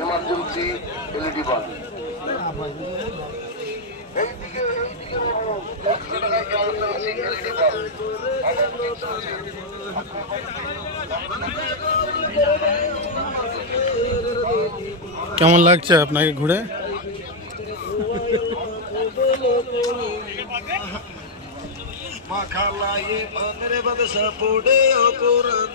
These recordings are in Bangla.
এমার্জেন্সি কেমন লাগছে আপনাকে ঘুরে? মাখালায়ে বানরে বাদশা পড়ে অপরাধ।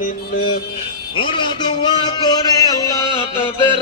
আলামিন ওরা দোয়া করে আল্লাহ তাদের